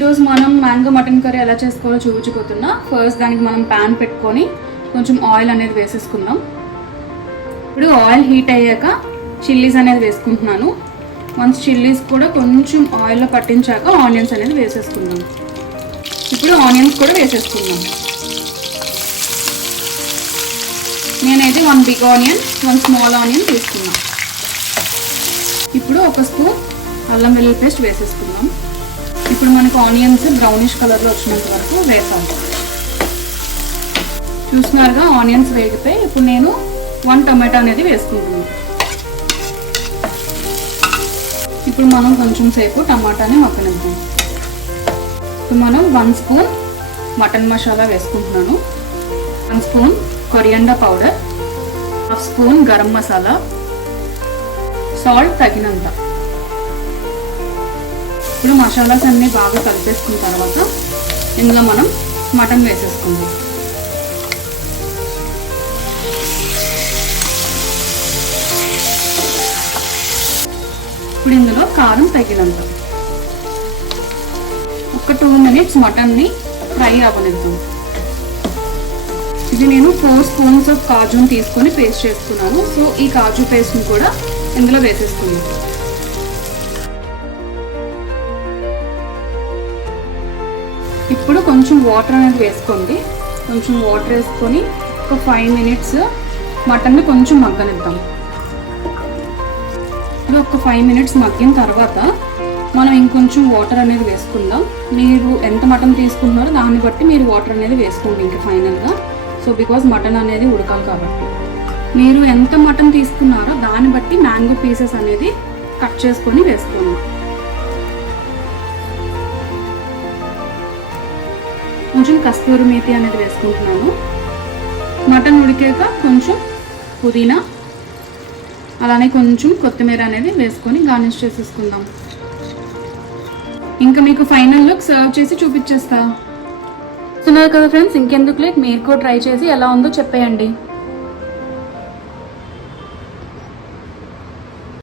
ఈరోజు మనం mango mutton curry ఎలా చేసుకోవాలో చూపించుకోతున్నా ఫస్ట్ దానికి మనం ప్యాన్ పెట్టుకొని కొంచెం ఆయిల్ అనేది వేసేసుకుందాం. ఇప్పుడు ఆయిల్ హీట్ అయ్యాక చిల్లీస్ అనేది వేసుకుంటున్నాను. వన్స్ చిల్లీస్ కూడా కొంచెం ఆయిల్లో పట్టించాక ఆనియన్స్ అనేది వేసేసుకుందాం. ఇప్పుడు ఆనియన్స్ కూడా వేసేసుకుందాం. నేనైతే one big onion one small onion తీసుకున్నాను ఇప్పుడు ఒక స్పూన్ అల్లం వెల్లుల్లి పేస్ట్ వేసేసుకుందాం. ఇప్పుడు మనకు ఆనియన్స్ బ్రౌనిష్ కలర్లో వచ్చినంత వరకు వేసాం. చూసినారుగా ఆనియన్స్ వేగితే ఇప్పుడు నేను వన్ టమాటో అనేది వేసుకుంటున్నాను. ఇప్పుడు మనం కొంచెం సేపు టమాటాని మక్కనిద్దాం ఇప్పుడు మనం వన్ స్పూన్ మటన్ మసాలా వేసుకుంటున్నాను. One spoon coriander powder half spoon garam masala salt తగినంత. ఇప్పుడు మసాలాస్ అన్నీ బాగా కలిపేసుకున్న తర్వాత ఇందులో మనం మటన్ వేసేసుకుందాం. ఇప్పుడు ఇందులో కారం తగినంత. ఒక టూ మినిట్స్ మటన్ని ఫ్రై అవ్వనిద్దాం. ఇది నేను ఫోర్ స్పూన్స్ ఆఫ్ కాజుని తీసుకొని పేస్ట్ చేసుకున్నాను. సో ఈ కాజు పేస్ట్ని కూడా ఇందులో వేసేసుకున్నాను ఇప్పుడు కొంచెం వాటర్ అనేది వేసుకోండి. కొంచెం వాటర్ వేసుకొని ఒక ఫైవ్ మినిట్స్ మటన్ని కొంచెం మగ్గనిద్దాం. ఇది ఒక ఫైవ్ మినిట్స్ మగ్గిన తర్వాత మనం ఇంకొంచెం వాటర్ అనేది వేసుకుందాం. మీరు ఎంత మటన్ తీసుకుంటున్నారో దాన్ని బట్టి మీరు వాటర్ అనేది వేసుకోండి ఇంకా ఫైనల్గా సో బికాజ్ మటన్ అనేది ఉడకాలి కాబట్టి. మీరు ఎంత మటన్ తీసుకున్నారో దాన్ని బట్టి మ్యాంగో పీసెస్ అనేది కట్ చేసుకొని వేసుకోండి. కొంచెం కస్తూరి మేతి అనేది వేసుకుంటున్నాను. మటన్ ఉడికాక కొంచెం పుదీనా అలానే కొంచెం కొత్తిమీర అనేది వేసుకొని గార్నిష్ చేసేసుకుందాం. ఇంకా మీకు ఫైనల్ లుక్ సర్వ్ చేసి చూపించేస్తా. చూస్తున్నారు కదా ఫ్రెండ్స్ ఇంకెందుకు లేట్? మీరు కూడా ట్రై చేసి ఎలా ఉందో చెప్పేయండి.